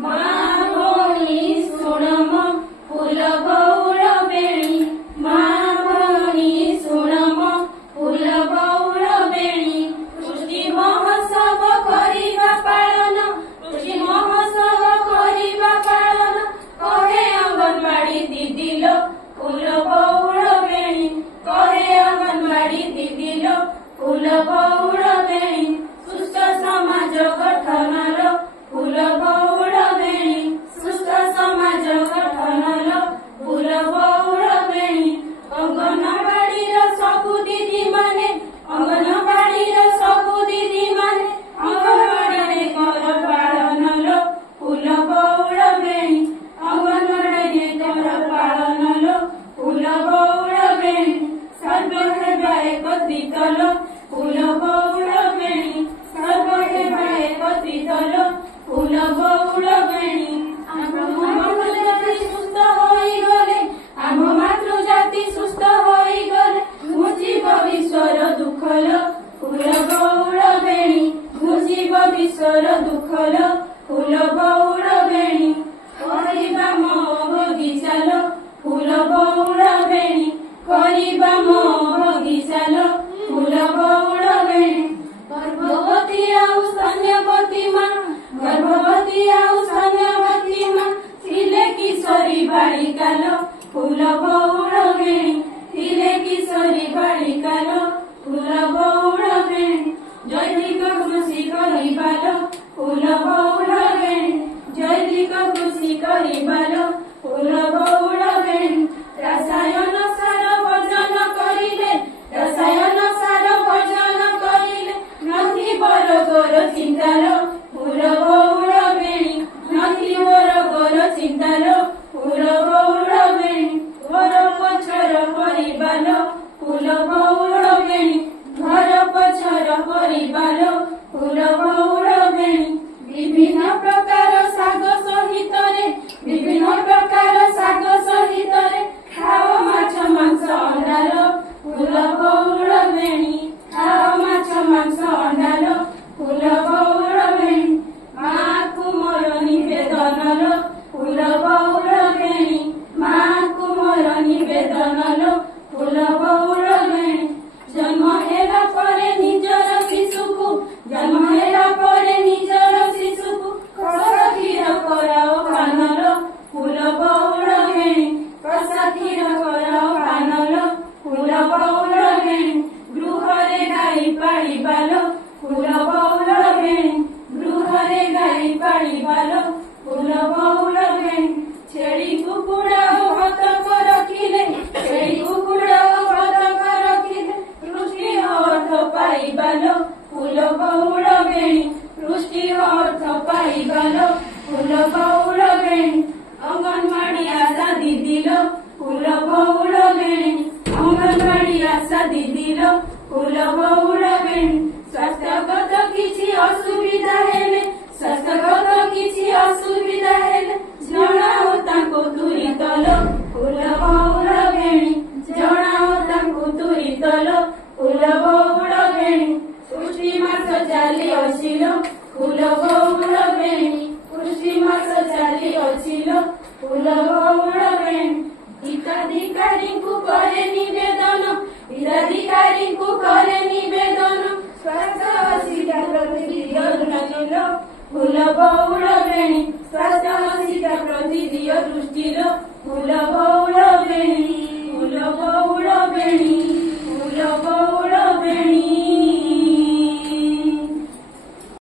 माँ भौणी सुण म फूल बौल बेणी माँ भौणी सुण म फूल बौल बेणी कृषि महोत्सव करिबा पालन कृषि महोत्सव करिबा पालन कहे अंगनवाड़ी दीदी लो फूल बौल बेणी कहे अंगनवाड़ी दीदी लो फूल बौल बेणी सुस्थ समाज गठन लो फूल बौल बेणी सुस्थ समाज गठन लो फूल बौल बेणी अंगनवाड़ी सबु दीदी माने अंगनवाड़ी सबु दीदी माने अंगनवाड़ी कर पालन लो फूल बौल बेणी अंगनवाड़ी कर पालन लो फूल बौल बेणी सर्व हेबा एकत्रित लो फूल बौल बेणी सर्व हेबा एकत्रित लो फूल बौल बेणी सुस्थ होई गले आम मातृजाति सुस्थ होई गले मुझीब विश्वर दुख लो फूल बौल बेणी मुझीब विश्वर दुख लो फूल बौल बेणी करिबा मो बगीचा लो फूल बौल बेणी करिबा मो बगीचा लो फूल बौल बेणी गर्भवती आउ स्तन्यवती माँ गर्भवती आउ स्तन्यवती माँ थिले किशोरी बालिका लो फूल बौल बेणी थिले किशोरी बालिका लो फूल बौल बेणी जैविक कृषि करिबा लो फूल बौल बेणी जैविक कृषि करिबा लो फूल बौल बेणी रसायन सार वर्जन करिले रसायन सार वर्जन करिले नथी रोगर चिंता लो फूल बौल बेणी नथी रोगर चिंता लो फूल बौल बेणी घर पछर परिबा लो फूल बौल बेणी घर पछर परिबा लो फूल बौल बेणी विभिन्न प्रकार साग सहित रे विभिन्न प्रकार साग सहित रे खाओ माछ मांस अंडा लो फूल बौल बेणी खाओ माछ मांस अंडा लो फूल बौल बेणी माँ को मोर निवेदन लो फूल बौल बेणी माँ को मोर निवेदन लो फूल बौल बेणी जन्म हेला परे निजर शिशुकु जन्म हेला परे निजर शिशुकु कसा क्षीर कराओ पान लो फूल बौल बेणी कसा क्षीर कराओ पान लो फूल बौल बेणी गृहरे गाई पाଳିबा लो फूल बौल बेणी गृहरे गाई पाଳିबा लो फूल बौल बेणी छेड़ी कुकुड़ा हतक रखिले छेड़ी कुकुड़ा हतक रखिले कृषि अर्थ पाइबा लो फूल बौल बेणी कृषि अर्थ पाइबा लो फूल बौल बेणी अंगनवाड़ी आशा दीदी लो फूल बौल बेणी अंगनवाड़ी आशा दीदी लो फूल बौल बेणी स्वास्थ्यगत किछि असुविधा हेले स्वास्थ्यगत